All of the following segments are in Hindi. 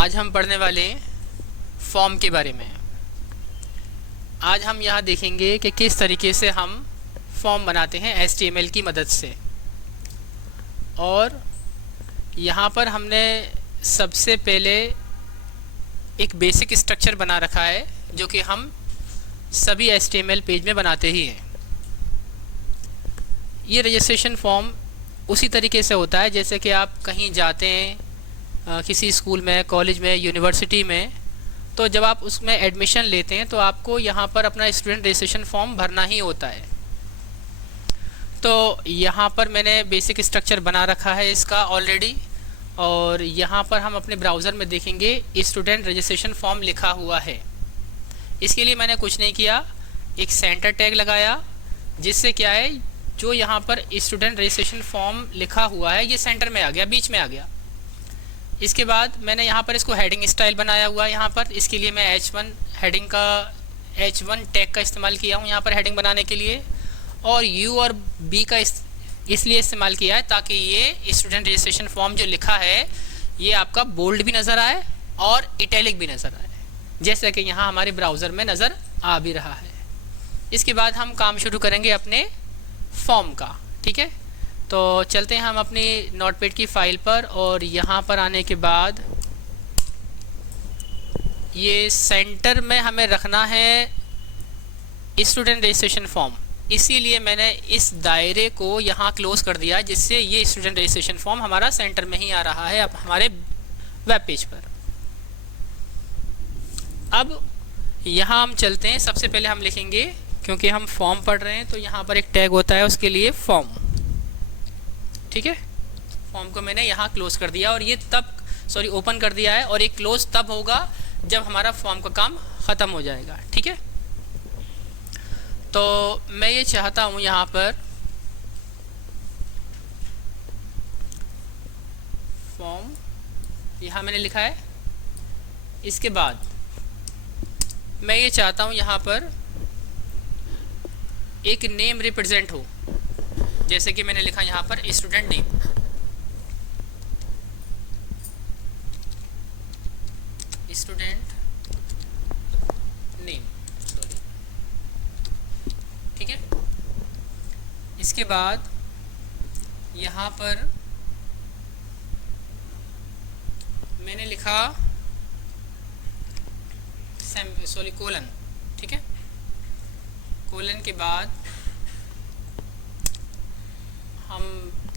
आज हम पढ़ने वाले हैं फॉर्म के बारे में। आज हम यहाँ देखेंगे कि किस तरीके से हम फॉर्म बनाते हैं HTML की मदद से। और यहाँ पर हमने सबसे पहले एक बेसिक स्ट्रक्चर बना रखा है जो कि हम सभी HTML पेज में बनाते ही हैं। ये रजिस्ट्रेशन फॉर्म उसी तरीके से होता है जैसे कि आप कहीं जाते हैं किसी स्कूल में, कॉलेज में, यूनिवर्सिटी में, तो जब आप उसमें एडमिशन लेते हैं तो आपको यहाँ पर अपना स्टूडेंट रजिस्ट्रेशन फॉर्म भरना ही होता है। तो यहाँ पर मैंने बेसिक स्ट्रक्चर बना रखा है इसका ऑलरेडी, और यहाँ पर हम अपने ब्राउज़र में देखेंगे स्टूडेंट रजिस्ट्रेशन फॉर्म लिखा हुआ है। इसके लिए मैंने कुछ नहीं किया, एक सेंटर टैग लगाया जिससे क्या है, जो यहाँ पर स्टूडेंट रजिस्ट्रेशन फॉर्म लिखा हुआ है ये सेंटर में आ गया, बीच में आ गया। इसके बाद मैंने यहाँ पर इसको हेडिंग स्टाइल बनाया हुआ है। यहाँ पर इसके लिए मैं H1 हेडिंग का H1 टैग का इस्तेमाल किया हूँ यहाँ पर हेडिंग बनाने के लिए, और U और B का इसलिए इस्तेमाल किया है ताकि ये स्टूडेंट रजिस्ट्रेशन फॉर्म जो लिखा है ये आपका बोल्ड भी नज़र आए और इटैलिक भी नज़र आए, जैसा कि यहाँ हमारे ब्राउज़र में नज़र आ भी रहा है। इसके बाद हम काम शुरू करेंगे अपने फॉर्म का। ठीक है, तो चलते हैं हम अपनी नोटपैड की फाइल पर, और यहाँ पर आने के बाद ये सेंटर में हमें रखना है स्टूडेंट रजिस्ट्रेशन फॉर्म। इसीलिए मैंने इस दायरे को यहाँ क्लोज कर दिया जिससे ये स्टूडेंट रजिस्ट्रेशन फॉर्म हमारा सेंटर में ही आ रहा है अब हमारे वेब पेज पर। अब यहाँ हम चलते हैं, सबसे पहले हम लिखेंगे, क्योंकि हम फॉर्म पढ़ रहे हैं तो यहाँ पर एक टैग होता है उसके लिए फॉर्म। ठीक है, फॉर्म को मैंने यहाँ क्लोज कर दिया, और ये ओपन कर दिया है, और ये क्लोज तब होगा जब हमारा फॉर्म का काम ख़त्म हो जाएगा। ठीक है, तो मैं ये चाहता हूँ यहाँ पर फॉर्म यहाँ मैंने लिखा है। इसके बाद मैं ये चाहता हूँ यहाँ पर एक नेम रिप्रेजेंट हो, जैसे कि मैंने लिखा यहाँ पर student name. Student name, sorry. ठीक है, इसके बाद यहाँ पर मैंने लिखा कोलन। ठीक है, कोलन के बाद हम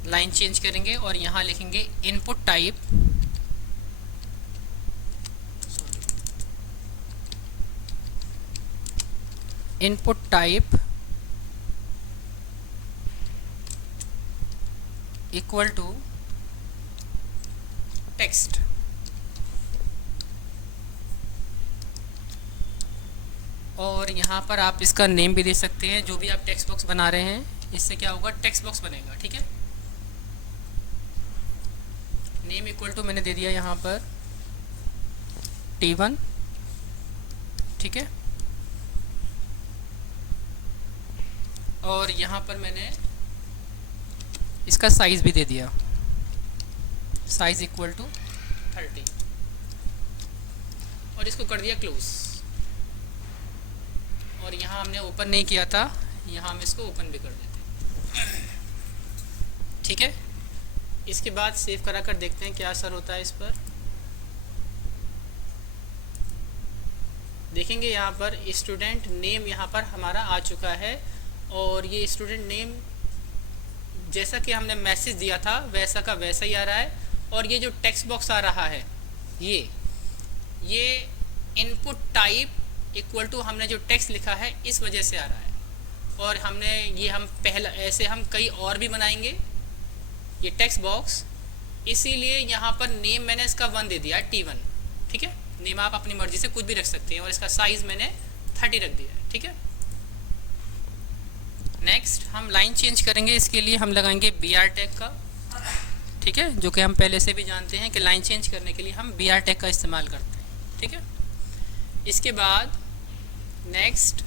लाइन चेंज करेंगे और यहाँ लिखेंगे input type equal to text. और यहाँ पर आप इसका नेम भी दे सकते हैं, जो भी आप टेक्स्ट बॉक्स बना रहे हैं इससे क्या होगा, टेक्स्ट बॉक्स बनेगा। ठीक है, नेम इक्वल टू मैंने दे दिया यहाँ पर T1। ठीक है, और यहाँ पर मैंने इसका साइज़ भी दे दिया, साइज़ इक्वल टू 30, और इसको कर दिया क्लोज। और यहाँ हमने ओपन नहीं किया था, यहाँ हम इसको ओपन भी कर देते हैं। ठीक है, इसके बाद सेव करा कर देखते हैं क्या असर होता है इस पर। देखेंगे यहाँ पर स्टूडेंट नेम यहाँ पर हमारा आ चुका है, और ये स्टूडेंट नेम जैसा कि हमने मैसेज दिया था वैसा का वैसा ही आ रहा है। और ये जो टेक्स्ट बॉक्स आ रहा है ये इनपुट टाइप इक्वल टू हमने जो टेक्स्ट लिखा है इस वजह से आ रहा है। और हम पहला ऐसे हम कई और भी बनाएंगे ये टेक्स्ट बॉक्स, इसीलिए यहाँ पर नेम मैंने इसका 1 दे दिया, T1। ठीक है, नेम आप अपनी मर्जी से कुछ भी रख सकते हैं, और इसका साइज़ मैंने 30 रख दिया है। ठीक है, नेक्स्ट हम लाइन चेंज करेंगे, इसके लिए हम लगाएंगे BR टैग का। ठीक है, जो कि हम पहले से भी जानते हैं कि लाइन चेंज करने के लिए हम BR टैग का इस्तेमाल करते हैं। ठीक है, इसके बाद नेक्स्ट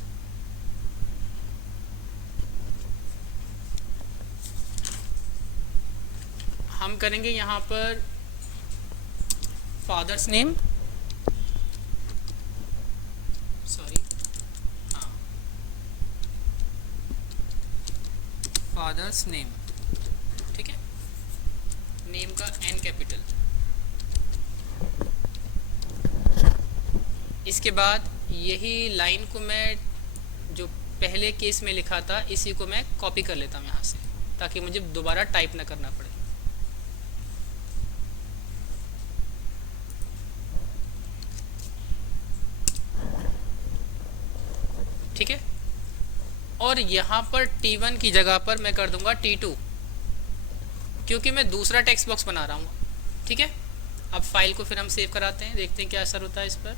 हम करेंगे यहाँ पर फादर्स नेम। फादर्स नेम, ठीक है, नेम का एन कैपिटल। इसके बाद यही लाइन को मैं जो पहले केस में लिखा था इसी को मैं कॉपी कर लेता हूँ यहाँ से, ताकि मुझे दोबारा टाइप ना करना पड़े। ठीक है, और यहाँ पर T1 की जगह पर मैं कर दूंगा T2, क्योंकि मैं दूसरा टेक्स्ट बॉक्स बना रहा हूँ। ठीक है, अब फाइल को फिर हम सेव कराते हैं, देखते हैं क्या असर होता है इस पर।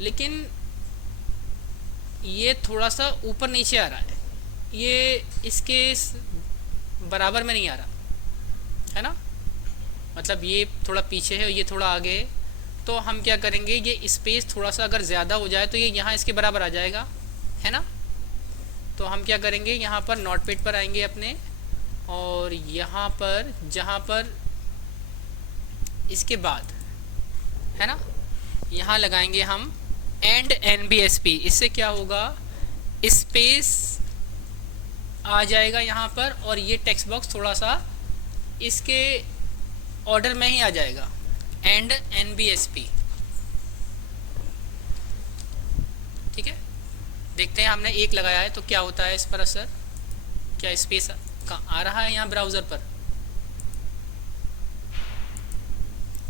लेकिन ये थोड़ा सा ऊपर नीचे आ रहा है, ये इसके बराबर में नहीं आ रहा है ना, मतलब ये थोड़ा पीछे है और ये थोड़ा आगे है। तो हम क्या करेंगे, ये स्पेस थोड़ा सा अगर ज़्यादा हो जाए तो ये यहाँ इसके बराबर आ जाएगा, है ना। तो हम क्या करेंगे, यहाँ पर नोटपैड पर आएंगे अपने, और यहाँ पर जहाँ पर इसके बाद है ना, यहाँ लगाएंगे हम एंड NBSP। इससे क्या होगा, स्पेस आ जाएगा यहाँ पर, और ये टेक्स्ट बॉक्स थोड़ा सा इसके ऑर्डर में ही आ जाएगा, एंड NBSP। ठीक है, देखते हैं हमने एक लगाया है तो क्या होता है इस पर असर, क्या स्पेस आ रहा है यहाँ ब्राउज़र पर।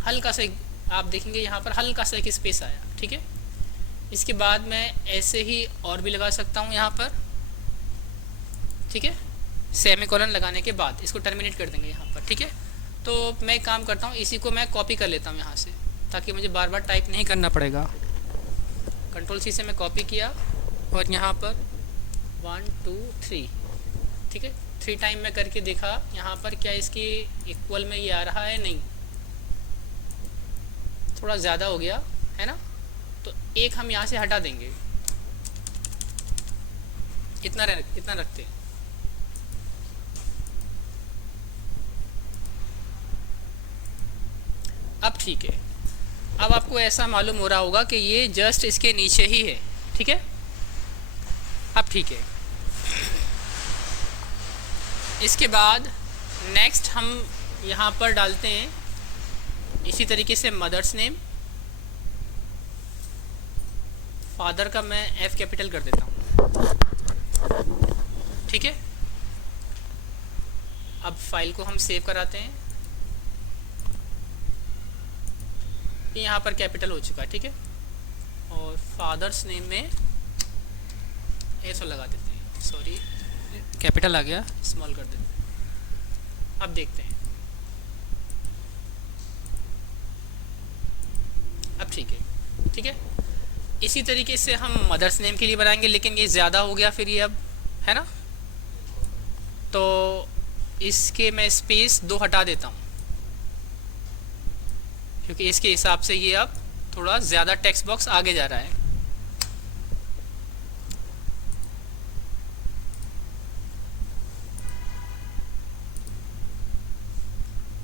हल्का सा आप देखेंगे यहाँ पर हल्का सा एक स्पेस आया। ठीक है, इसके बाद मैं ऐसे ही और भी लगा सकता हूँ यहाँ पर। ठीक है, सेमीकोलन लगाने के बाद इसको टर्मिनेट कर देंगे यहाँ पर। ठीक है, तो मैं एक काम करता हूँ, इसी को मैं कॉपी कर लेता हूँ यहाँ से, ताकि मुझे बार बार टाइप नहीं करना पड़ेगा। Ctrl+C से मैं कॉपी किया और यहाँ पर 1 2 3, ठीक है, 3 टाइम मैं करके देखा यहाँ पर क्या इसकी इक्वल में ये आ रहा है, नहीं, थोड़ा ज़्यादा हो गया है ना। तो एक हम यहाँ से हटा देंगे, इतना रखते हैं। अब ठीक है, अब आपको ऐसा मालूम हो रहा होगा कि ये जस्ट इसके नीचे ही है। ठीक है, अब ठीक है, इसके बाद नेक्स्ट हम यहाँ पर डालते हैं इसी तरीके से मदर्स नेम। फादर का मैं F कैपिटल कर देता हूँ। ठीक है, अब फाइल को हम सेव कराते हैं, यहाँ पर कैपिटल हो चुका है। ठीक है, और फादर्स नेम में ऐसा लगा देते हैं, सॉरी कैपिटल आ गया, स्मॉल कर देते हैं। अब देखते हैं, अब ठीक है। ठीक है, इसी तरीके से हम मदर्स नेम के लिए बनाएंगे, लेकिन ये ज़्यादा हो गया फिर ये, अब है ना, तो इसके मैं स्पेस 2 हटा देता हूँ, क्योंकि इसके हिसाब से ये अब थोड़ा ज़्यादा टेक्स्ट बॉक्स आगे जा रहा है।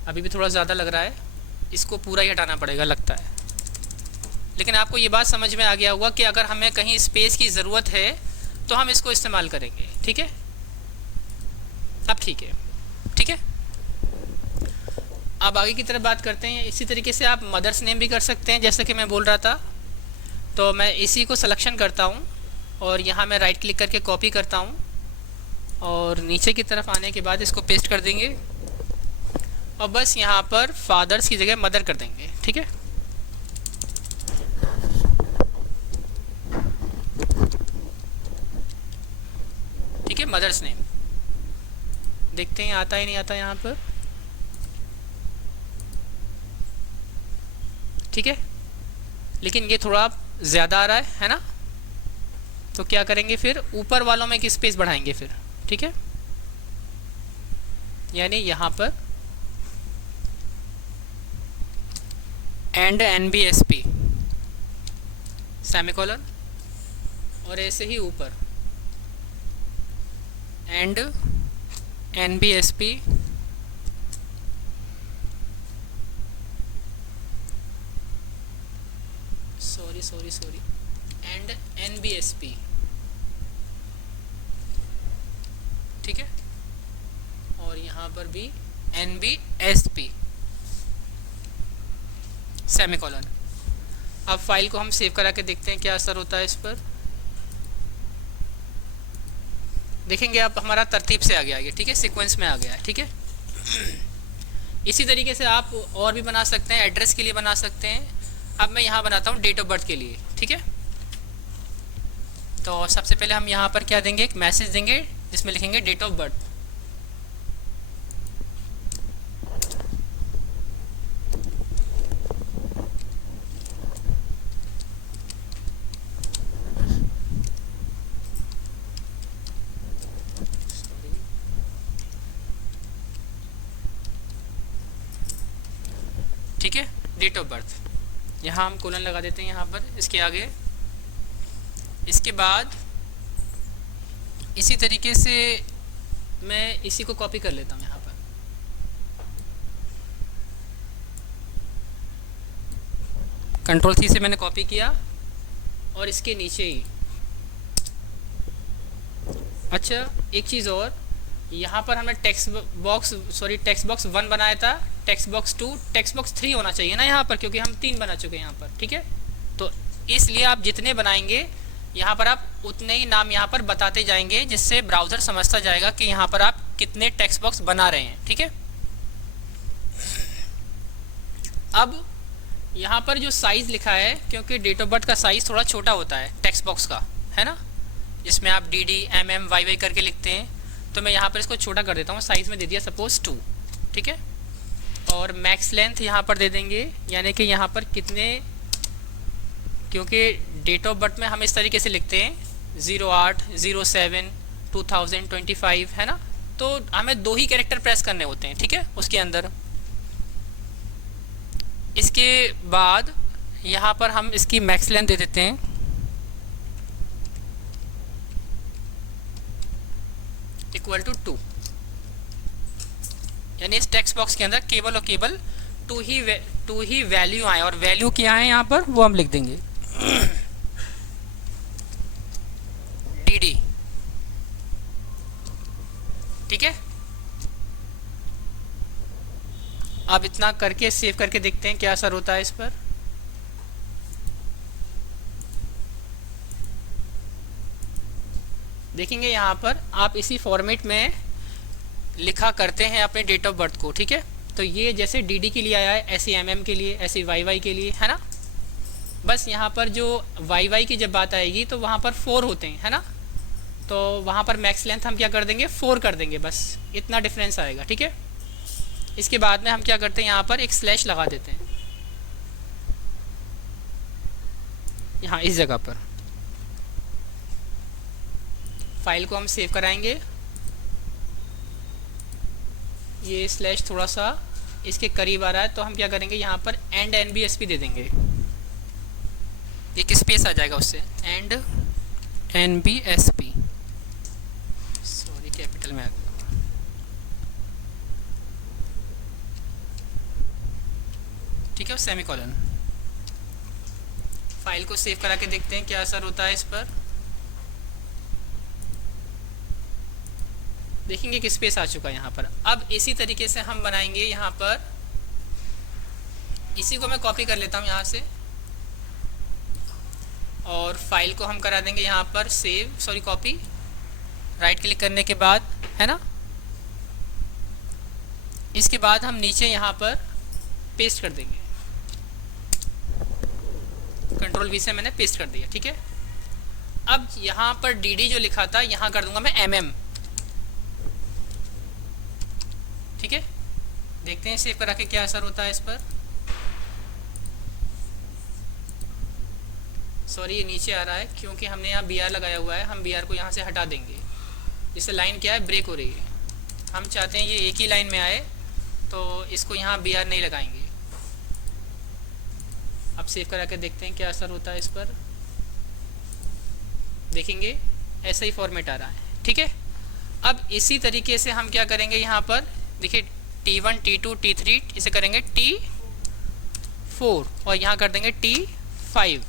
अभी भी थोड़ा ज़्यादा लग रहा है, इसको पूरा ही हटाना पड़ेगा लगता है। लेकिन आपको ये बात समझ में आ गया होगा कि अगर हमें कहीं स्पेस की ज़रूरत है तो हम इसको इस्तेमाल करेंगे। ठीक है, अब ठीक है। ठीक है, अब आगे की तरफ बात करते हैं। इसी तरीके से आप मदर्स नेम भी कर सकते हैं, जैसे कि मैं बोल रहा था। तो मैं इसी को सिलेक्शन करता हूँ और यहाँ मैं राइट क्लिक करके कॉपी करता हूँ, और नीचे की तरफ आने के बाद इसको पेस्ट कर देंगे, और बस यहाँ पर फादर्स की जगह मदर कर देंगे। ठीक है, ठीक है, मदर्स नेम देखते हैं आता ही नहीं आता यहाँ पर। ठीक है, लेकिन ये थोड़ा ज़्यादा आ रहा है ना, तो क्या करेंगे फिर ऊपर वालों में एक स्पेस बढ़ाएंगे फिर। ठीक है, यानी यहाँ पर एंड NBSP सेमीकोलन, और ऐसे ही ऊपर and NBSP sorry and NBSP। ठीक है, और यहाँ पर भी NBSP सेमीकोलन। अब फाइल को हम सेव करा के देखते हैं क्या असर होता है इस पर। देखेंगे अब हमारा तरतीब से आ गया है, ठीक है, सीक्वेंस में आ गया है, ठीक है। इसी तरीके से आप और भी बना सकते हैं, एड्रेस के लिए बना सकते हैं। अब मैं यहाँ बनाता हूँ डेट ऑफ बर्थ के लिए, ठीक है। तो सबसे पहले हम यहाँ पर क्या देंगे, एक मैसेज देंगे जिसमें लिखेंगे डेट ऑफ बर्थ। ठीक है, डेट ऑफ बर्थ, यहाँ हम कोलन लगा देते हैं यहाँ पर इसके आगे। इसके बाद इसी तरीके से मैं इसी को कॉपी कर लेता हूँ यहाँ पर। Ctrl+C से मैंने कॉपी किया और इसके नीचे ही। अच्छा, एक चीज़ और, यहाँ पर हमने टेक्स्ट बॉक्स 1 बनाया था, टेक्स्ट बॉक्स 2, टेक्स्ट बॉक्स 3 होना चाहिए ना यहाँ पर, क्योंकि हम 3 बना चुके हैं यहाँ पर, ठीक है। तो इसलिए आप जितने बनाएंगे यहाँ पर आप उतने ही नाम यहाँ पर बताते जाएंगे, जिससे ब्राउज़र समझता जाएगा कि यहाँ पर आप कितने टेक्स्ट बॉक्स बना रहे हैं, ठीक है। अब यहाँ पर जो साइज़ लिखा है, क्योंकि डेट ऑफ बर्थ का साइज़ थोड़ा छोटा होता है टेक्स्ट बॉक्स का, है ना, जिसमें आप DD MM YY करके लिखते हैं, तो मैं यहाँ पर इसको छोटा कर देता हूँ, साइज़ में दे दिया सपोज 2, ठीक है। और मैक्स लेंथ यहाँ पर दे देंगे, यानी कि यहाँ पर कितने, क्योंकि डेट ऑफ बर्थ में हम इस तरीके से लिखते हैं 08/07/2025, है ना, तो हमें 2 ही कैरेक्टर प्रेस करने होते हैं, ठीक है, उसके अंदर। इसके बाद यहाँ पर हम इसकी मैक्स लेंथ दे देते हैं =2, यानी इस टेक्स्ट बॉक्स के अंदर केवल और केवल 2 ही वैल्यू आए, और वैल्यू क्या है यहाँ पर वो हम लिख देंगे DD, ठीक है। अब इतना करके सेव करके देखते हैं क्या असर होता है इस पर। देखेंगे यहाँ पर आप इसी फॉर्मेट में लिखा करते हैं अपने डेट ऑफ बर्थ को, ठीक है। तो ये जैसे DD के लिए आया है, ऐसे MM के लिए, ऐसे YY के लिए, है ना। बस यहाँ पर जो YY की जब बात आएगी तो वहाँ पर 4 होते हैं, है ना, तो वहाँ पर मैक्स लेंथ हम क्या कर देंगे, 4 कर देंगे, बस इतना डिफरेंस आएगा, ठीक है। इसके बाद में हम क्या करते हैं, यहाँ पर एक स्लैश लगा देते हैं, यहाँ इस जगह पर। फाइल को हम सेव कराएंगे, ये स्लैश थोड़ा सा इसके करीब आ रहा है, तो हम क्या करेंगे, यहाँ पर एंड NBSP दे देंगे, एक स्पेस आ जाएगा उससे, एंड NBSP, सॉरी कैपिटल में आ गया, ठीक है, सेमीकोलन। फाइल को सेव करा के देखते हैं क्या असर होता है इस पर। देखेंगे कि स्पेस आ चुका है यहाँ पर। अब इसी तरीके से हम बनाएंगे यहाँ पर, इसी को मैं कॉपी कर लेता हूँ यहाँ से, और फाइल को हम करा देंगे यहाँ पर save, sorry copy, right click करने के बाद, है ना। इसके बाद हम नीचे यहाँ पर पेस्ट कर देंगे, Ctrl+V से मैंने पेस्ट कर दिया, ठीक है। अब यहाँ पर DD जो लिखा था यहाँ कर दूंगा मैं MM, ठीक है। देखते हैं सेव करा के क्या असर होता है इस पर। सॉरी ये नीचे आ रहा है क्योंकि हमने यहाँ BR लगाया हुआ है, हम BR को यहाँ से हटा देंगे, जिससे लाइन क्या है, ब्रेक हो रही है। हम चाहते हैं ये एक ही लाइन में आए, तो इसको यहाँ BR नहीं लगाएंगे। अब सेव करा के देखते हैं क्या असर होता है इस पर। देखेंगे ऐसा ही फॉर्मेट आ रहा है, ठीक है। अब इसी तरीके से हम क्या करेंगे, यहाँ पर देखिए T1 T2 T3, इसे करेंगे T4 और यहाँ कर देंगे T5,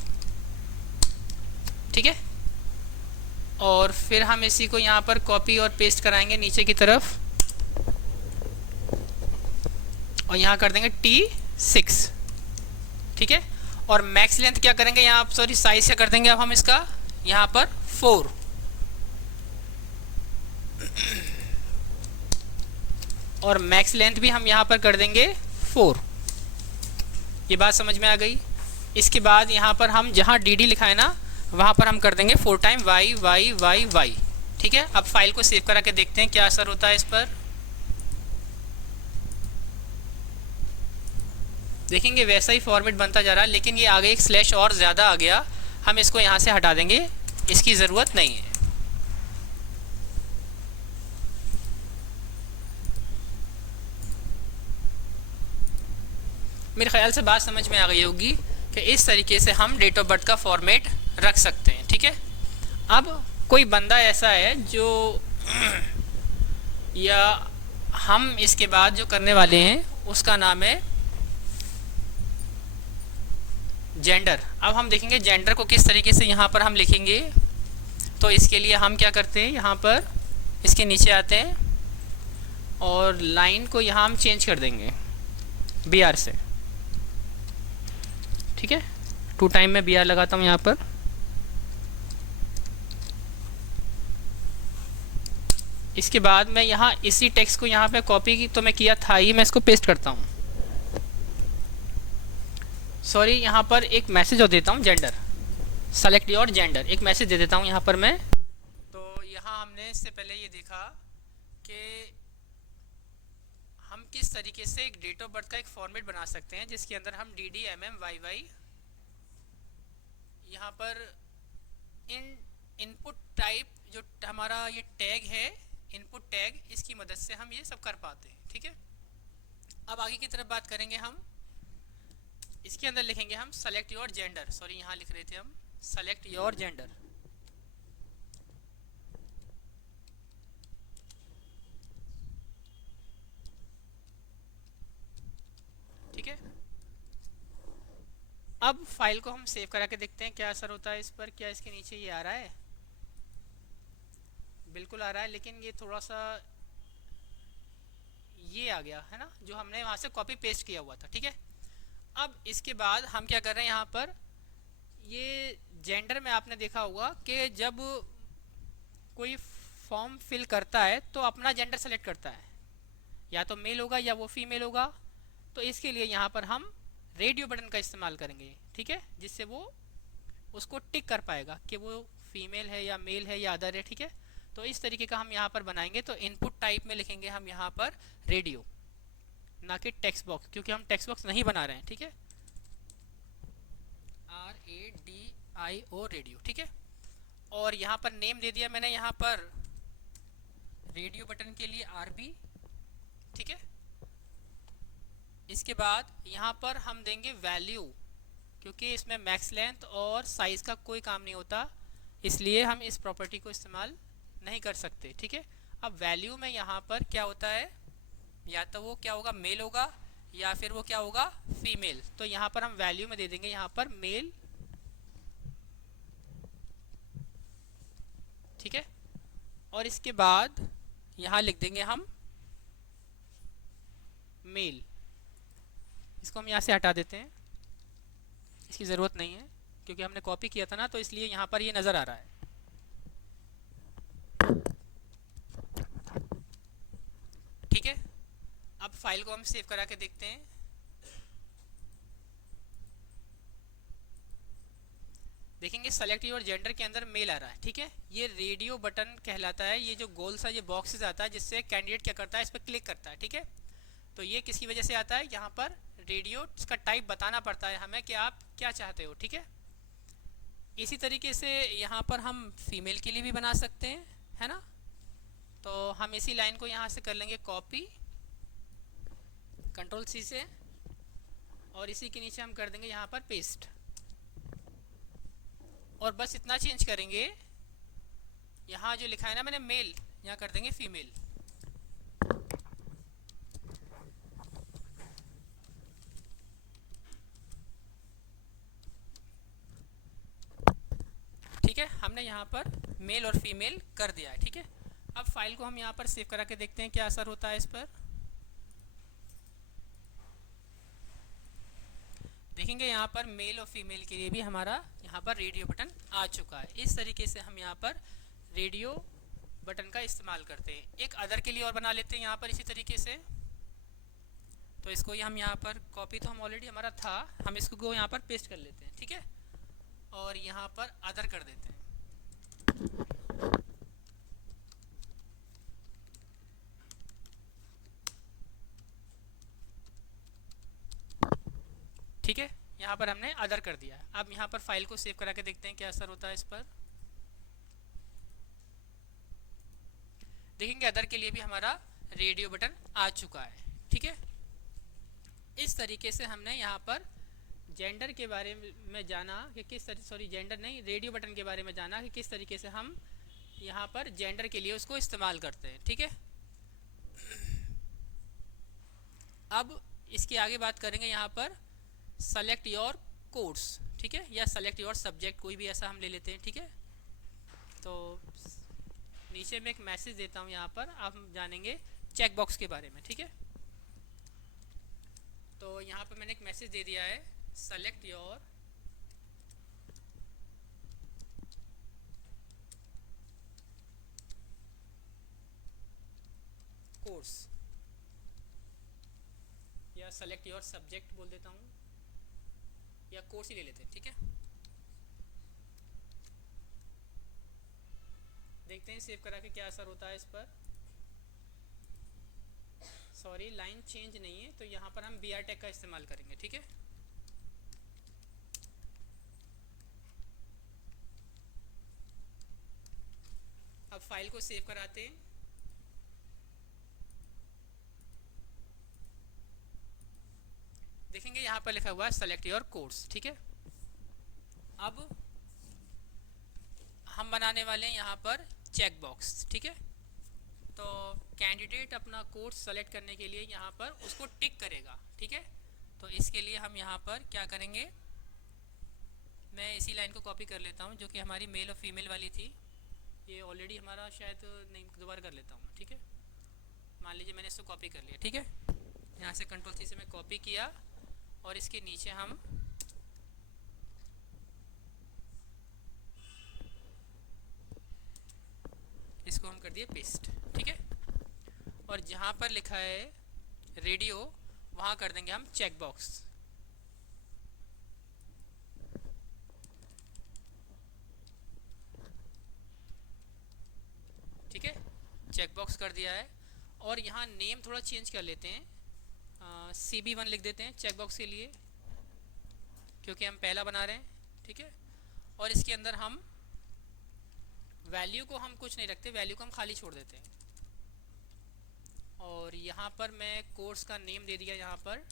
ठीक है। और फिर हम इसी को यहाँ पर कॉपी और पेस्ट कराएंगे नीचे की तरफ, और यहाँ कर देंगे T6, ठीक है। और मैक्स लेंथ क्या करेंगे यहाँ, सॉरी साइज क्या कर देंगे अब हम इसका यहाँ पर 4, और मैक्स लेंथ भी हम यहाँ पर कर देंगे 4। ये बात समझ में आ गई। इसके बाद यहाँ पर हम जहाँ dd लिखा है ना, वहाँ पर हम कर देंगे 4 time y y y y, ठीक है। अब फाइल को सेव करा के देखते हैं क्या असर होता है इस पर। देखेंगे वैसा ही फॉर्मेट बनता जा रहा है, लेकिन ये आगे एक स्लैश और ज़्यादा आ गया, हम इसको यहाँ से हटा देंगे, इसकी ज़रूरत नहीं है। मेरे ख्याल से बात समझ में आ गई होगी कि इस तरीके से हम डेट ऑफ बर्थ का फॉर्मेट रख सकते हैं, ठीक है। अब कोई बंदा ऐसा है जो या हम इसके बाद जो करने वाले हैं उसका नाम है जेंडर। अब हम देखेंगे जेंडर को किस तरीके से यहाँ पर हम लिखेंगे। तो इसके लिए हम क्या करते हैं, यहाँ पर इसके नीचे आते हैं और लाइन को यहाँ हम चेंज कर देंगे BR से, ठीक है। 2 टाइम में BR लगाता हूँ यहाँ पर। इसके बाद मैं यहाँ इसी टेक्स्ट को यहाँ पे कॉपी की तो मैं किया था ही, मैं इसको पेस्ट करता हूँ। सॉरी, यहाँ पर एक मैसेज और देता हूँ, जेंडर सेलेक्ट योर जेंडर, एक मैसेज दे देता हूँ यहाँ पर मैं। तो यहाँ हमने इससे पहले ये देखा कि हम किस तरीके से एक डेट ऑफ बर्थ का एक फॉर्मेट बना सकते हैं जिसके अंदर हम dd mm yy यहाँ पर इनपुट टाइप जो हमारा ये टैग है, इनपुट टैग, इसकी मदद से हम ये सब कर पाते हैं, ठीक है। अब आगे की तरफ बात करेंगे हम। इसके अंदर लिखेंगे हम सेलेक्ट योर जेंडर, सॉरी यहाँ लिख रहे थे हम सेलेक्ट योर जेंडर, ठीक है। अब फाइल को हम सेव करा के देखते हैं क्या असर होता है इस पर। क्या इसके नीचे ये आ रहा है? बिल्कुल आ रहा है, लेकिन ये थोड़ा सा ये आ गया है ना, जो हमने वहाँ से कॉपी पेस्ट किया हुआ था, ठीक है। अब इसके बाद हम क्या कर रहे हैं, यहाँ पर ये जेंडर में आपने देखा होगा कि जब कोई फॉर्म फिल करता है तो अपना जेंडर सेलेक्ट करता है, या तो मेल होगा या वो फीमेल होगा। तो इसके लिए यहाँ पर हम रेडियो बटन का इस्तेमाल करेंगे, ठीक है, जिससे वो उसको टिक कर पाएगा कि वो फीमेल है या मेल है या अदर है, ठीक है। तो इस तरीके का हम यहाँ पर बनाएंगे। तो इनपुट टाइप में लिखेंगे हम यहाँ पर रेडियो, ना कि टेक्स्ट बॉक्स, क्योंकि हम टेक्स्ट बॉक्स नहीं बना रहे हैं, ठीक है। RADIO रेडियो, ठीक है। और यहाँ पर नेम दे दिया मैंने यहाँ पर रेडियो बटन के लिए RB, ठीक है। इसके बाद यहाँ पर हम देंगे वैल्यू, क्योंकि इसमें मैक्स लेंथ और साइज का कोई काम नहीं होता, इसलिए हम इस प्रॉपर्टी को इस्तेमाल नहीं कर सकते, ठीक है। अब वैल्यू में यहाँ पर क्या होता है, या तो वो क्या होगा, मेल होगा, या फिर वो क्या होगा, फीमेल। तो यहाँ पर हम वैल्यू में दे देंगे यहाँ पर मेल, ठीक है। और इसके बाद यहाँ लिख देंगे हम मेल। इसको हम यहाँ से हटा देते हैं, इसकी ज़रूरत नहीं है, क्योंकि हमने कॉपी किया था ना, तो इसलिए यहाँ पर ये नज़र आ रहा है, ठीक है। अब फाइल को हम सेव करा के देखते हैं। देखेंगे सेलेक्ट योर जेंडर के अंदर मेल आ रहा है, ठीक है। ये रेडियो बटन कहलाता है, ये जो गोल सा ये बॉक्सेस आता है जिससे कैंडिडेट क्या करता है, इस पर क्लिक करता है, ठीक है। तो ये किसकी वजह से आता है, यहाँ पर रेडियो इसका टाइप बताना पड़ता है हमें कि आप क्या चाहते हो, ठीक है। इसी तरीके से यहाँ पर हम फीमेल के लिए भी बना सकते हैं, है ना। तो हम इसी लाइन को यहाँ से कर लेंगे कॉपी, Ctrl+C से, और इसी के नीचे हम कर देंगे यहाँ पर पेस्ट, और बस इतना चेंज करेंगे, यहाँ जो लिखा है ना मैंने मेल, यहाँ कर देंगे फीमेल, ठीक है। हमने यहाँ पर मेल और फीमेल कर दिया है। ठीक है, अब फाइल को हम यहाँ पर सेव करा के देखते हैं क्या असर होता है इस पर। देखेंगे यहाँ पर मेल और फीमेल के लिए भी हमारा यहाँ पर रेडियो बटन आ चुका है। इस तरीके से हम यहाँ पर रेडियो बटन का इस्तेमाल करते हैं। एक अदर के लिए और बना लेते हैं यहाँ पर इसी तरीके से। तो इसको हम यहाँ पर कॉपी तो हम ऑलरेडी हमारा था, हम इसको यहाँ पर पेस्ट कर लेते हैं। ठीक है, और यहाँ पर अदर कर देते हैं। ठीक है, यहाँ पर हमने अदर कर दिया है। अब यहाँ पर फाइल को सेव करा के देखते हैं क्या असर होता है इस पर। देखेंगे अदर के लिए भी हमारा रेडियो बटन आ चुका है। ठीक है, इस तरीके से हमने यहाँ पर जेंडर के बारे में जाना कि किस तरीके, सॉरी जेंडर नहीं, रेडियो बटन के बारे में जाना कि किस तरीके से हम यहाँ पर जेंडर के लिए उसको इस्तेमाल करते हैं। ठीक है, अब इसकी आगे बात करेंगे यहाँ पर सेलेक्ट योर कोर्स। ठीक है, या सेलेक्ट योर सब्जेक्ट, कोई भी ऐसा हम ले लेते हैं। ठीक है, तो नीचे में एक मैसेज देता हूँ यहाँ पर, आप जानेंगे चेक बॉक्स के बारे में। ठीक है, तो यहाँ पर मैंने एक मैसेज दे दिया है, सेलेक्ट योर कोर्स, या सेलेक्ट योर सब्जेक्ट बोल देता हूँ, या कोर्स ही ले लेते हैं। ठीक है, देखते हैं सेव करा के क्या असर होता है इस पर। सॉरी, लाइन चेंज नहीं है, तो यहाँ पर हम बी आर टैग का इस्तेमाल करेंगे। ठीक है, अब फाइल को सेव कराते हैं। देखेंगे यहाँ पर लिखा हुआ है सेलेक्ट योर कोर्स। ठीक है, अब हम बनाने वाले हैं यहाँ पर चेक बॉक्स। ठीक है, तो कैंडिडेट अपना कोर्स सेलेक्ट करने के लिए यहाँ पर उसको टिक करेगा। ठीक है, तो इसके लिए हम यहाँ पर क्या करेंगे, मैं इसी लाइन को कॉपी कर लेता हूँ जो कि हमारी मेल और फीमेल वाली थी। ये ऑलरेडी हमारा शायद नहीं, दोबारा कर लेता हूँ। ठीक है, मान लीजिए मैंने इसको कॉपी कर लिया। ठीक है, यहाँ से कंट्रोल सी से मैं कॉपी किया और इसके नीचे हम इसको हम कर दिए पेस्ट। ठीक है, और जहाँ पर लिखा है रेडियो वहाँ कर देंगे हम चेक बॉक्स। ठीक है, चेक बॉक्स कर दिया है, और यहाँ नेम थोड़ा चेंज कर लेते हैं, CB1 लिख देते हैं चेक बॉक्स के लिए, क्योंकि हम पहला बना रहे हैं। ठीक है, और इसके अंदर हम वैल्यू को हम कुछ नहीं रखते, वैल्यू को हम खाली छोड़ देते हैं। और यहाँ पर मैं कोर्स का नेम दे दिया, यहाँ पर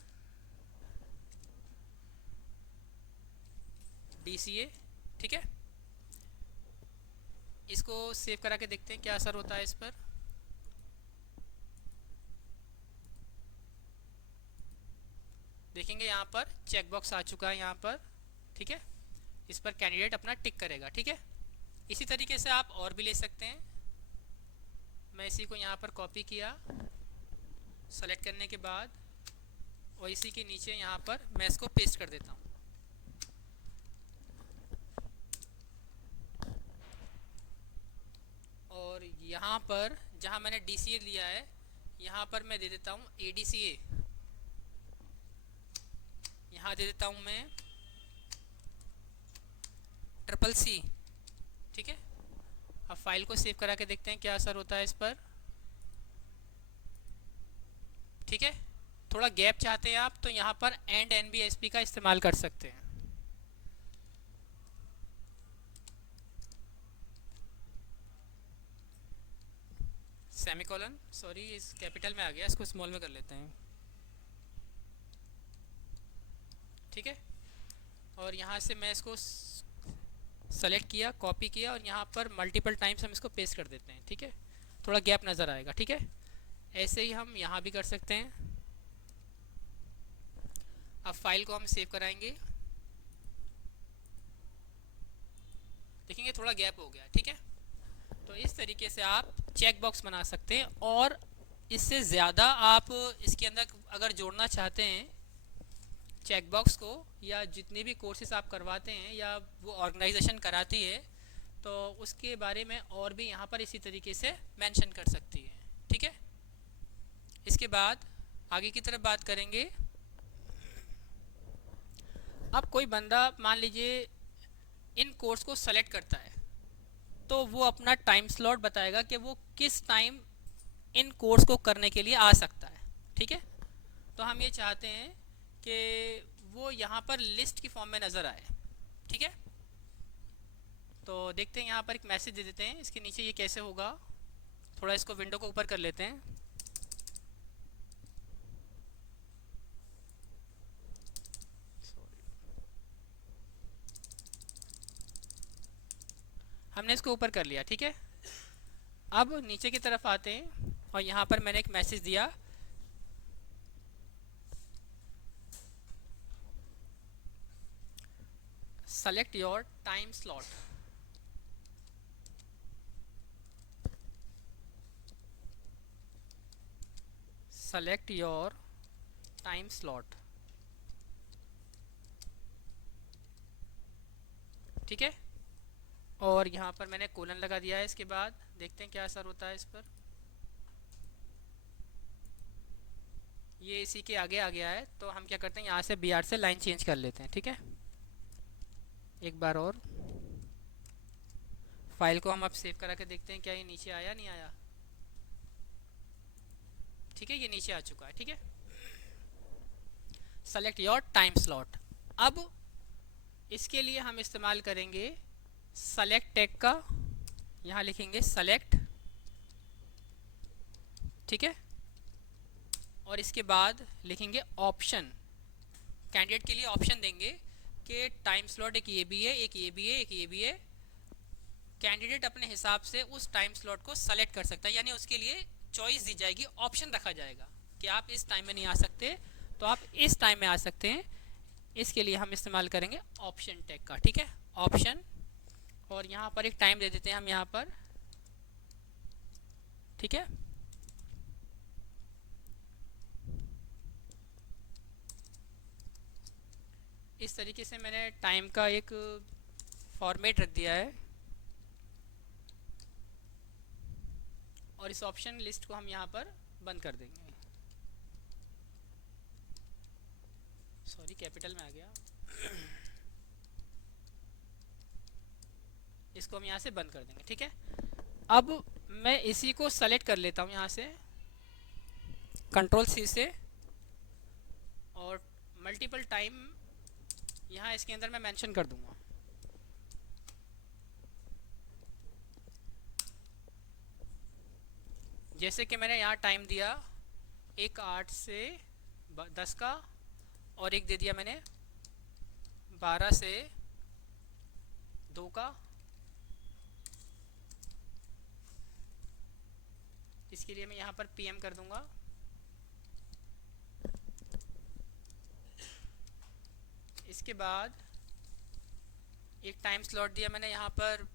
DCA। ठीक है, इसको सेव करा के देखते हैं क्या असर होता है इस पर। देखेंगे यहाँ पर चेक बॉक्स आ चुका है यहाँ पर। ठीक है, इस पर कैंडिडेट अपना टिक करेगा। ठीक है, इसी तरीके से आप और भी ले सकते हैं। मैं इसी को यहाँ पर कॉपी किया, सेलेक्ट करने के बाद, और इसी के नीचे यहाँ पर मैं इसको पेस्ट कर देता हूँ। और यहाँ पर जहाँ मैंने DCA लिया है, यहाँ पर मैं दे देता हूँ ADCA, यहाँ दे देता हूँ मैं CCC। ठीक है, अब फाइल को सेव करा के देखते हैं क्या असर होता है इस पर। ठीक है, थोड़ा गैप चाहते हैं आप तो यहाँ पर एंड NBSP का इस्तेमाल कर सकते हैं। सेमीकोलन, सॉरी इस कैपिटल में आ गया, इसको स्मॉल में कर लेते हैं। ठीक है, और यहाँ से मैं इसको सेलेक्ट किया, कॉपी किया, और यहाँ पर मल्टीपल टाइम्स हम इसको पेस्ट कर देते हैं। ठीक है, थोड़ा गैप नज़र आएगा। ठीक है, ऐसे ही हम यहाँ भी कर सकते हैं। अब फाइल को हम सेव कराएंगे, देखेंगे थोड़ा गैप हो गया। ठीक है, तो इस तरीके से आप चेक बॉक्स बना सकते हैं, और इससे ज़्यादा आप इसके अंदर अगर जोड़ना चाहते हैं चेक बॉक्स को, या जितने भी कोर्सेज आप करवाते हैं या वो ऑर्गेनाइजेशन कराती है, तो उसके बारे में और भी यहाँ पर इसी तरीके से मेंशन कर सकती है। ठीक है, इसके बाद आगे की तरफ बात करेंगे। अब कोई बंदा मान लीजिए इन कोर्स को सेलेक्ट करता है, तो वो अपना टाइम स्लॉट बताएगा कि वो किस टाइम इन कोर्स को करने के लिए आ सकता है। ठीक है, तो हम ये चाहते हैं कि वो यहाँ पर लिस्ट की फॉर्म में नज़र आए। ठीक है, तो देखते हैं, यहाँ पर एक मैसेज दे देते हैं। इसके नीचे ये कैसे होगा, थोड़ा इसको विंडो को ऊपर कर लेते हैं। हमने इसको ऊपर कर लिया। ठीक है, अब नीचे की तरफ आते हैं, और यहाँ पर मैंने एक मैसेज दिया, select your time slot. Select your time slot. ठीक है, और यहाँ पर मैंने कोलन लगा दिया है। इसके बाद देखते हैं क्या असर होता है इस पर। ये इसी के आगे आ गया है, तो हम क्या करते हैं, यहाँ से BR से लाइन चेंज कर लेते हैं। ठीक है, एक बार और फाइल को हम अब सेव करा के देखते हैं क्या ये नीचे आया नहीं आया। ठीक है, ये नीचे आ चुका है। ठीक है, सेलेक्ट योर टाइम स्लॉट। अब इसके लिए हम इस्तेमाल करेंगे सेलेक्ट टैग का। यहाँ लिखेंगे सेलेक्ट। ठीक है, और इसके बाद लिखेंगे ऑप्शन। कैंडिडेट के लिए ऑप्शन देंगे कि टाइम स्लॉट एक ये भी है, एक ये भी है, एक ये भी है। कैंडिडेट अपने हिसाब से उस टाइम स्लॉट को सेलेक्ट कर सकता है, यानी उसके लिए चॉइस दी जाएगी, ऑप्शन रखा जाएगा कि आप इस टाइम में नहीं आ सकते तो आप इस टाइम में आ सकते हैं। इसके लिए हम इस्तेमाल करेंगे ऑप्शन टैग का। ठीक है, ऑप्शन, और यहाँ पर एक टाइम दे देते हैं हम यहाँ पर। ठीक है, इस तरीके से मैंने टाइम का एक फॉर्मेट रख दिया है, और इस ऑप्शन लिस्ट को हम यहाँ पर बंद कर देंगे। सॉरी, कैपिटल में आ गया। इसको हम यहाँ से बंद कर देंगे। ठीक है, अब मैं इसी को सेलेक्ट कर लेता हूँ यहाँ से Ctrl+C से, और मल्टीपल टाइम यहाँ इसके अंदर मैं मेंशन कर दूंगा। जैसे कि मैंने यहाँ टाइम दिया एक 8 से 10 का, और एक दे दिया मैंने 12 से 2 का। इसके लिए मैं यहाँ पर PM कर दूंगा। इसके बाद एक टाइम स्लॉट दिया मैंने यहाँ पर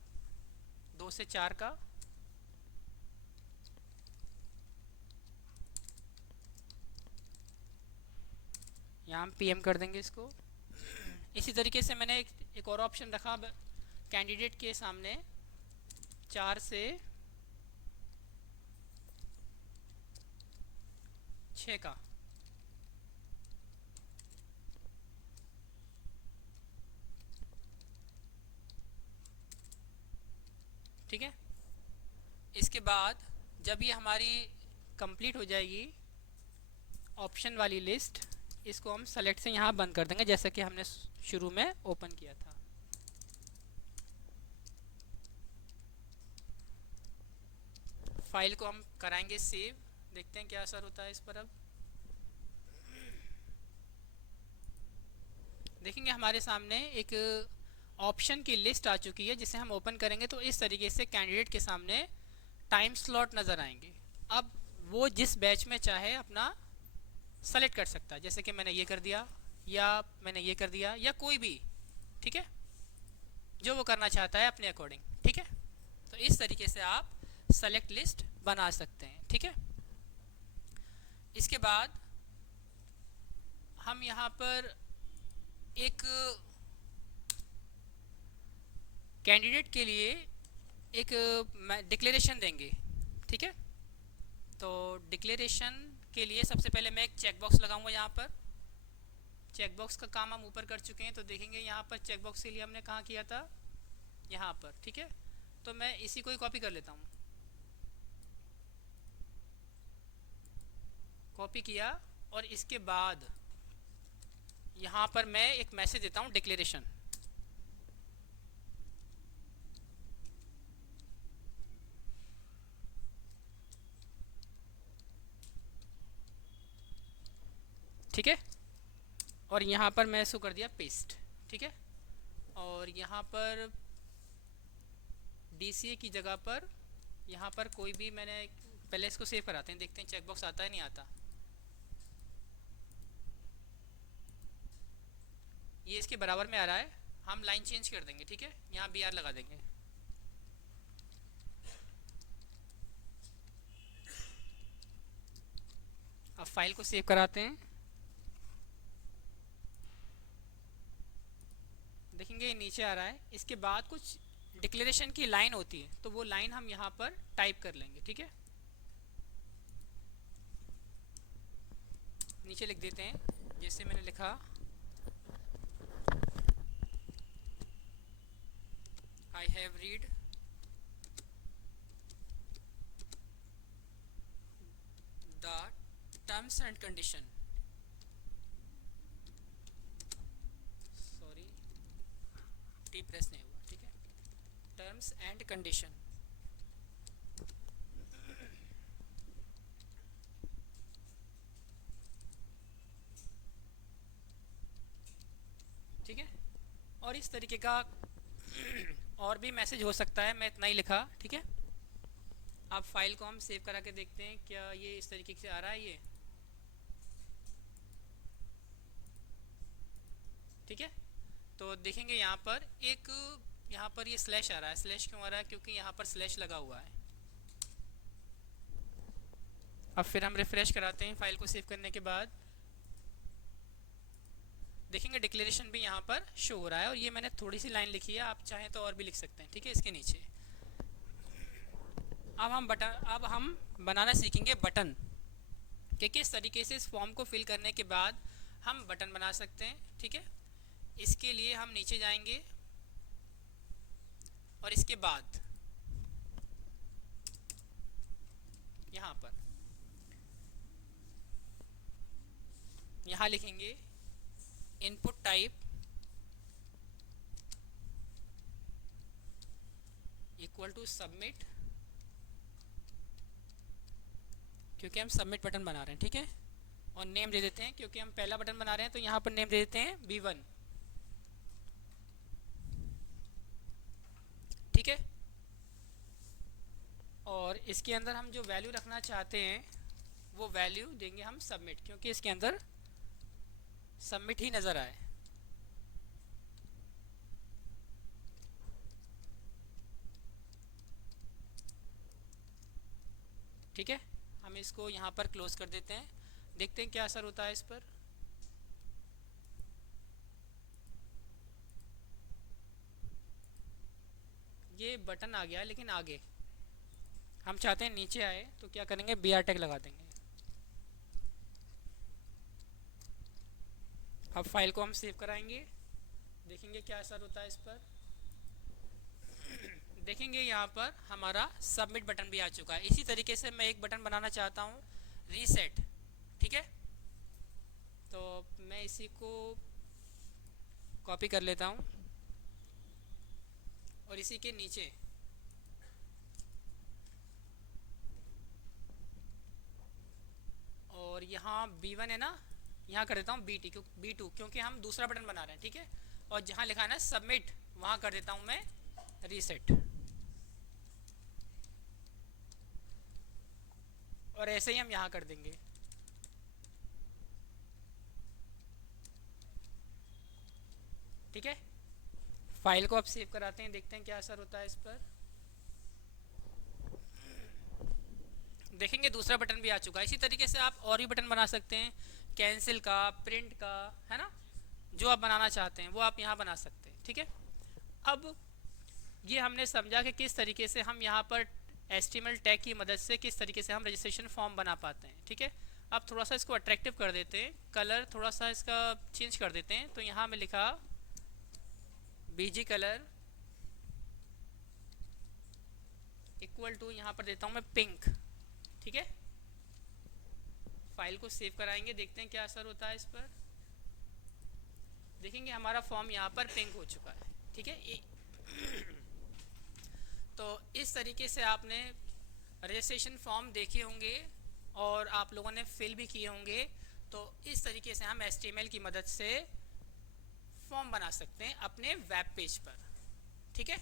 2 से 4 का। यहाँ हम PM कर देंगे इसको। इसी तरीके से मैंने एक और ऑप्शन रखा कैंडिडेट के सामने 4 से 6 का। ठीक है, इसके बाद जब ये हमारी कंप्लीट हो जाएगी ऑप्शन वाली लिस्ट, इसको हम सेलेक्ट से यहाँ बंद कर देंगे, जैसा कि हमने शुरू में ओपन किया था। फाइल को हम कराएंगे सेव, देखते हैं क्या असर होता है इस पर। अब देखेंगे हमारे सामने एक ऑप्शन की लिस्ट आ चुकी है, जिसे हम ओपन करेंगे तो इस तरीके से कैंडिडेट के सामने टाइम स्लॉट नज़र आएंगे। अब वो जिस बैच में चाहे अपना सेलेक्ट कर सकता है, जैसे कि मैंने ये कर दिया, या मैंने ये कर दिया, या कोई भी। ठीक है, जो वो करना चाहता है अपने अकॉर्डिंग। ठीक है, तो इस तरीके से आप सेलेक्ट लिस्ट बना सकते हैं, ठीक है। इसके बाद हम यहाँ पर एक कैंडिडेट के लिए एक डिक्लेरेशन देंगे, ठीक है। तो डिक्लेरेशन के लिए सबसे पहले मैं एक चेक बॉक्स लगाऊंगा यहाँ पर। चेक बॉक्स का काम हम ऊपर कर चुके हैं, तो देखेंगे यहाँ पर चेक बॉक्स के लिए हमने कहाँ किया था, यहाँ पर, ठीक है। तो मैं इसी को ही कॉपी कर लेता हूँ, कॉपी किया, और इसके बाद यहाँ पर मैं एक मैसेज देता हूँ डिक्लेरेशन। ठीक है, और यहाँ पर मैं इसको कर दिया पेस्ट, ठीक है। और यहाँ पर DCA की जगह पर यहाँ पर कोई भी मैंने पहले इसको सेव कराते हैं, देखते हैं चेक बॉक्स आता है नहीं आता। ये इसके बराबर में आ रहा है, हम लाइन चेंज कर देंगे, ठीक है। यहाँ BR लगा देंगे। अब फाइल को सेव कराते हैं, देखेंगे ये नीचे आ रहा है। इसके बाद कुछ डिक्लेरेशन की लाइन होती है, तो वो लाइन हम यहाँ पर टाइप कर लेंगे, ठीक है। नीचे लिख देते हैं, जैसे मैंने लिखा, I have read the terms and condition, sorry T press नहीं हुआ, ठीक है, टर्म्स एंड कंडीशन। ठीक है, और इस तरीके का और भी मैसेज हो सकता है, मैं इतना ही लिखा, ठीक है। अब फाइल को हम सेव करा के देखते हैं क्या ये इस तरीके से आ रहा है ये, ठीक है। तो देखेंगे यहाँ पर एक, यहाँ पर ये स्लैश आ रहा है। स्लैश क्यों आ रहा है? क्योंकि यहाँ पर स्लैश लगा हुआ है। अब फिर हम रिफ्रेश कराते हैं फाइल को सेव करने के बाद, देखेंगे डिक्लेरेशन भी यहाँ पर शो हो रहा है, और ये मैंने थोड़ी सी लाइन लिखी है, आप चाहें तो और भी लिख सकते हैं, ठीक है, इसके नीचे। अब हम बनाना सीखेंगे बटन, कि किस तरीके से इस फॉर्म को फिल करने के बाद हम बटन बना सकते हैं, ठीक है। इसके लिए हम नीचे जाएंगे, और इसके बाद यहाँ पर यहाँ लिखेंगे input type equal to submit, क्योंकि हम सबमिट बटन बना रहे हैं, ठीक है। और नेम दे देते हैं, क्योंकि हम पहला बटन बना रहे हैं, तो यहाँ पर नेम दे देते हैं B1, ठीक है। और इसके अंदर हम जो वैल्यू रखना चाहते हैं वो वैल्यू देंगे हम सबमिट, क्योंकि इसके अंदर सबमिट ही नज़र आए, ठीक है। हम इसको यहाँ पर क्लोज कर देते हैं, देखते हैं क्या असर होता है इस पर। ये बटन आ गया, लेकिन आगे हम चाहते हैं नीचे आए, तो क्या करेंगे, BR टैग लगा देंगे। अब फाइल को हम सेव कराएंगे, देखेंगे क्या असर होता है इस पर। देखेंगे यहाँ पर हमारा सबमिट बटन भी आ चुका है। इसी तरीके से मैं एक बटन बनाना चाहता हूँ, रीसेट, ठीक है। तो मैं इसी को कॉपी कर लेता हूँ, और इसी के नीचे और यहाँ B1 है ना, यहाँ कर देता हूँ B2, क्योंकि हम दूसरा बटन बना रहे हैं, ठीक है। और जहाँ लिखा है ना सबमिट, वहाँ कर देता हूँ मैं रीसेट, और ऐसे ही हम यहाँ कर देंगे, ठीक है। फाइल को अब सेव कराते हैं, देखते हैं क्या असर होता है इस पर। देखेंगे दूसरा बटन भी आ चुका है। इसी तरीके से आप और भी बटन बना सकते हैं, कैंसिल का, प्रिंट का, है ना, जो आप बनाना चाहते हैं वो आप यहाँ बना सकते हैं। ठीक है, अब ये हमने समझा कि किस तरीके से हम यहाँ पर HTML टैग की मदद से किस तरीके से हम रजिस्ट्रेशन फॉर्म बना पाते हैं। ठीक है, अब थोड़ा सा इसको अट्रैक्टिव कर देते हैं, कलर थोड़ा सा इसका चेंज कर देते हैं। तो यहाँ में लिखा BG कलर इक्वल टू, यहाँ पर देता हूँ मैं पिंक। ठीक है, फाइल को सेव कराएंगे, देखते हैं क्या असर होता है इस पर। देखेंगे हमारा फॉर्म यहाँ पर पिंक हो चुका है। ठीक है, तो इस तरीके से आपने रजिस्ट्रेशन फॉर्म देखे होंगे और आप लोगों ने फिल भी किए होंगे। तो इस तरीके से हम HTML की मदद से फॉर्म बना सकते हैं अपने वेब पेज पर। ठीक है,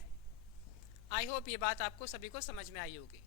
आई होप ये बात आपको सभी को समझ में आई होगी।